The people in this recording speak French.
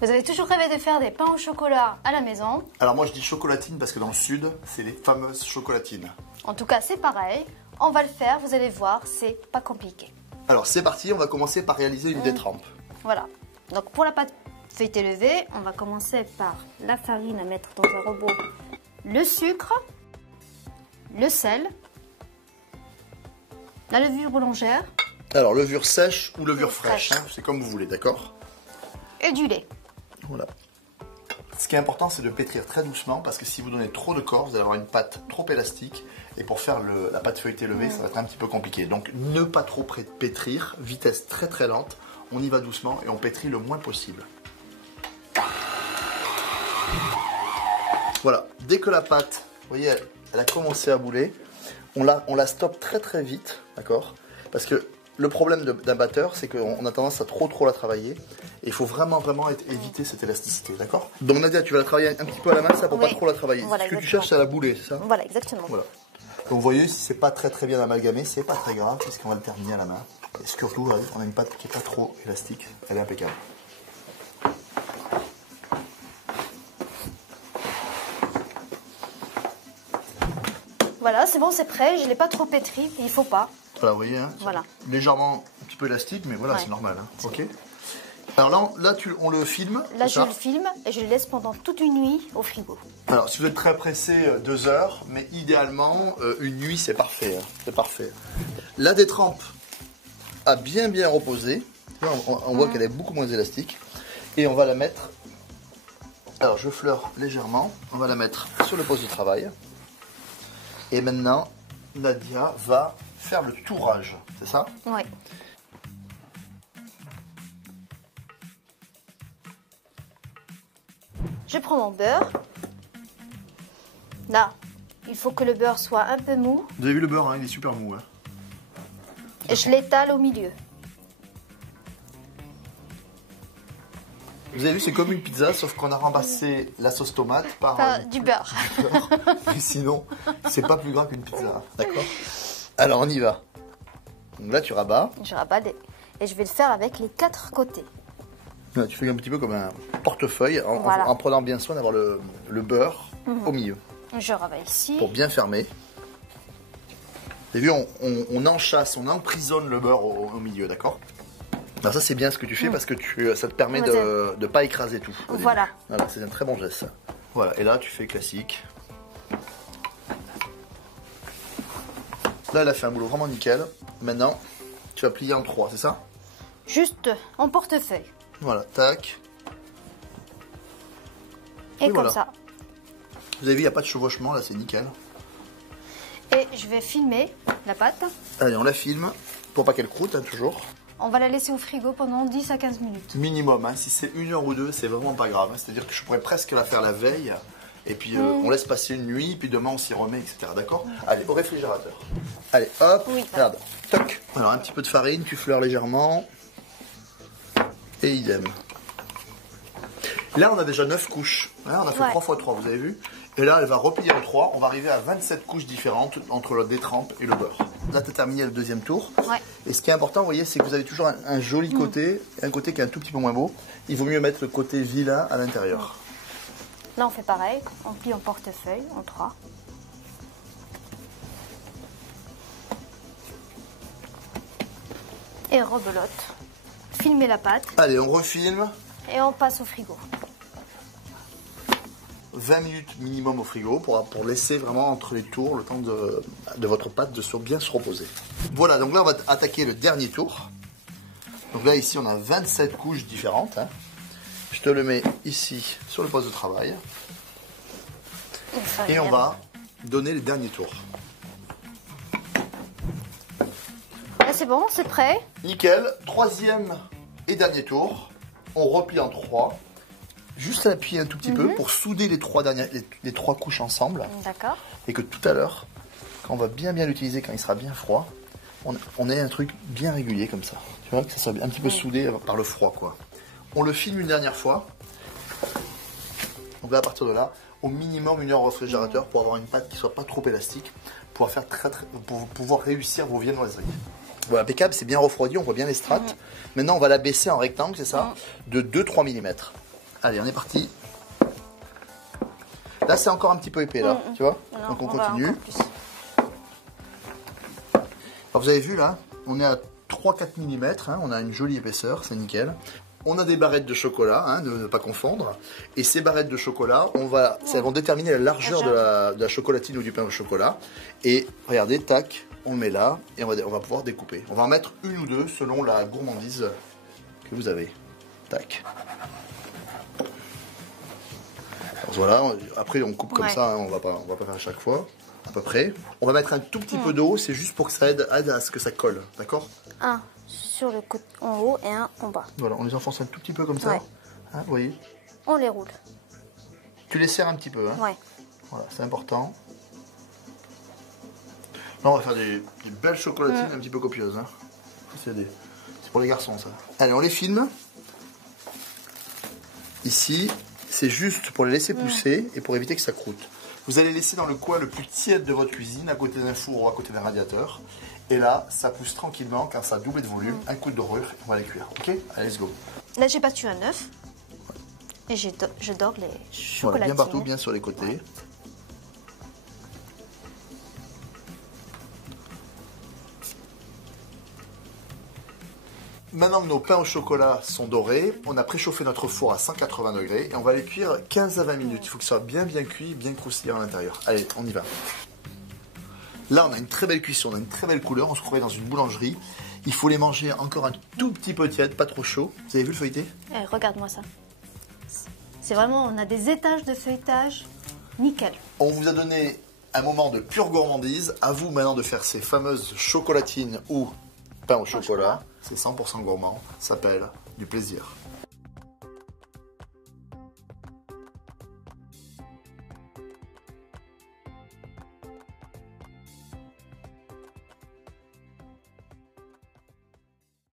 Vous avez toujours rêvé de faire des pains au chocolat à la maison. Alors moi je dis chocolatine parce que dans le sud, c'est les fameuses chocolatines. En tout cas, c'est pareil. On va le faire, vous allez voir, c'est pas compliqué. Alors c'est parti, on va commencer par réaliser une détrempe. Voilà. Donc pour la pâte feuilletée levée, on va commencer par la farine à mettre dans un robot, le sucre, le sel, la levure boulangère. Alors levure sèche ou levure Fraîche. fraîche, hein, c'est comme vous voulez, d'accord? Et du lait. Voilà. Ce qui est important, c'est de pétrir très doucement parce que si vous donnez trop de corps, vous allez avoir une pâte trop élastique. Et pour faire la pâte feuilletée levée, ça va être un petit peu compliqué. Donc ne pas trop pétrir, vitesse très très lente. On y va doucement et on pétrit le moins possible. Voilà, dès que la pâte, vous voyez, elle a commencé à bouler, on la stoppe très très vite, d'accord? Parce que le problème d'un batteur, c'est qu'on a tendance à trop la travailler. Et il faut vraiment éviter cette élasticité, d'accord? Donc Nadia, tu vas la travailler un petit peu à la main, ça, pour pas trop la travailler. Voilà, Ce que tu cherches, c'est à la bouler, c'est ça? Voilà, exactement. Voilà. Donc vous voyez, si c'est pas très bien amalgamé, c'est pas très grave, puisqu'on va le terminer à la main. Et surtout, on a une pâte qui est pas trop élastique, elle est impeccable. Voilà, c'est bon, c'est prêt. Je ne l'ai pas trop pétri, il faut pas. Voilà, vous voyez, hein, voilà. Légèrement un petit peu élastique, mais voilà, ouais. c'est normal. Hein. Ok. Alors là on le filme. Là, je le filme et je le laisse pendant toute une nuit au frigo. Alors, si vous êtes très pressé, 2 heures, mais idéalement, une nuit, c'est parfait. Hein, c'est parfait. La détrempe a bien reposé. On voit qu'elle est beaucoup moins élastique. Et on va la mettre. Alors, je fleure légèrement. On va la mettre sur le poste de travail. Et maintenant, Nadia va faire le tourage. C'est ça? Oui. Je prends mon beurre. Là, il faut que le beurre soit un peu mou. Vous avez vu le beurre, hein, il est super mou. Hein. Et je l'étale au milieu. Vous avez vu, c'est comme une pizza, sauf qu'on a remplacé la sauce tomate par du beurre. Mais sinon, c'est pas plus grave qu'une pizza. D'accord? Alors, on y va. Donc là, tu rabats. Je rabats et je vais le faire avec les 4 côtés. Là, tu fais un petit peu comme un portefeuille, en prenant bien soin d'avoir le beurre au milieu. Je rabats ici. Pour bien fermer. Vous avez vu, on enchâsse, on emprisonne le beurre au milieu, d'accord? Alors ça, c'est bien ce que tu fais parce que ça te permet de ne pas écraser tout. Voilà. Voilà, c'est un très bon geste. Voilà, et là, tu fais classique. Là, elle a fait un boulot vraiment nickel. Maintenant, tu vas plier en 3, c'est ça? Juste en portefeuille. Voilà, tac. Et comme voilà. ça. Vous avez vu, il n'y a pas de chevauchement, là, c'est nickel. Et je vais filmer la pâte. Allez, on la filme, pour pas qu'elle croûte, hein, toujours. On va la laisser au frigo pendant 10 à 15 minutes. Minimum, hein. Si c'est 1 heure ou 2, c'est vraiment pas grave. Hein. C'est-à-dire que je pourrais presque la faire la veille. Et puis on laisse passer une nuit, puis demain on s'y remet, etc. D'accord? Allez, au réfrigérateur. Allez, hop, regarde. Toc. Alors un petit peu de farine, tu fleures légèrement. Et idem. Là, on a déjà 9 couches. Hein, on a fait 3 x 3, vous avez vu? Et là, elle va replier en 3. On va arriver à 27 couches différentes entre la détrempe et le beurre. Là, tu as terminé le deuxième tour. Ouais. Et ce qui est important, vous voyez, c'est que vous avez toujours un joli côté, et un côté qui est un tout petit peu moins beau. Il vaut mieux mettre le côté vilain à l'intérieur. Là, on fait pareil. On plie en portefeuille, en 3. Et rebelote. Filmer la pâte. Allez, on refilme. Et on passe au frigo. 20 minutes minimum au frigo pour laisser vraiment entre les tours le temps de votre pâte de bien se reposer. Voilà, donc là on va attaquer le dernier tour. Donc là ici on a 27 couches différentes. Hein. Je te le mets ici sur le poste de travail. Et on va donner les derniers tours. Là c'est bon, c'est prêt. Nickel, troisième et dernier tour. On replie en 3. Juste à appuyer un tout petit peu pour souder les 3 couches ensemble. D'accord. Et que tout à l'heure, quand on va bien l'utiliser, quand il sera bien froid, on ait un truc bien régulier comme ça. Tu vois, que ça soit un petit peu soudé par le froid, quoi. On le filme une dernière fois. Donc là, à partir de là, au minimum 1 heure au réfrigérateur pour avoir une pâte qui soit pas trop élastique, pour pouvoir réussir vos viennoiseries. Voilà, impeccable, c'est bien refroidi, on voit bien les strates. Maintenant, on va la baisser en rectangle, c'est ça, de 2-3 mm. Allez, on est parti. Là, c'est encore un petit peu épais, là, tu vois. Non, donc on va continue. encore plus. Alors, vous avez vu, là, on est à 3-4 mm, hein, on a une jolie épaisseur, c'est nickel. On a des barrettes de chocolat, hein, de ne pas confondre. Et ces barrettes de chocolat, elles vont déterminer la largeur de la chocolatine ou du pain au chocolat. Et regardez, tac, on le met là et on va pouvoir découper. On va en mettre une ou deux selon la gourmandise que vous avez. Tac. Alors voilà, après on coupe comme ça, hein, on va pas faire à chaque fois. À peu près. On va mettre un tout petit peu d'eau, c'est juste pour que ça aide à ce que ça colle, d'accord? Un sur le côté en haut et un en bas. Voilà, on les enfonce un tout petit peu comme ça. Ouais. Hein, vous voyez? On les roule. Tu les serres un petit peu, hein? Ouais. Voilà, c'est important. Là, on va faire des belles chocolatines un petit peu copieuses. Hein. C'est pour les garçons, ça. Allez, on les filme. Ici, c'est juste pour les laisser pousser et pour éviter que ça croûte. Vous allez laisser dans le coin le plus tiède de votre cuisine, à côté d'un four ou à côté d'un radiateur. Et là, ça pousse tranquillement quand ça a doublé de volume. Un coup de dorure, on va les cuire. Ok? Allez, let's go. Là, j'ai battu un œuf. Et je dore les chocolatines. Voilà, bien partout, bien sur les côtés. Ouais. Maintenant que nos pains au chocolat sont dorés, on a préchauffé notre four à 180 degrés et on va les cuire 15 à 20 minutes. Il faut qu'ils soient bien cuits, bien croustillants à l'intérieur. Allez, on y va. Là, on a une très belle cuisson, on a une très belle couleur. On se croirait dans une boulangerie. Il faut les manger encore un tout petit peu tiède, pas trop chaud. Vous avez vu le feuilleté? Regarde-moi ça. C'est vraiment, on a des étages de feuilletage. Nickel. On vous a donné un moment de pure gourmandise. À vous maintenant de faire ces fameuses chocolatines ou pain au chocolat. C'est 100% gourmand. Ça s'appelle du plaisir.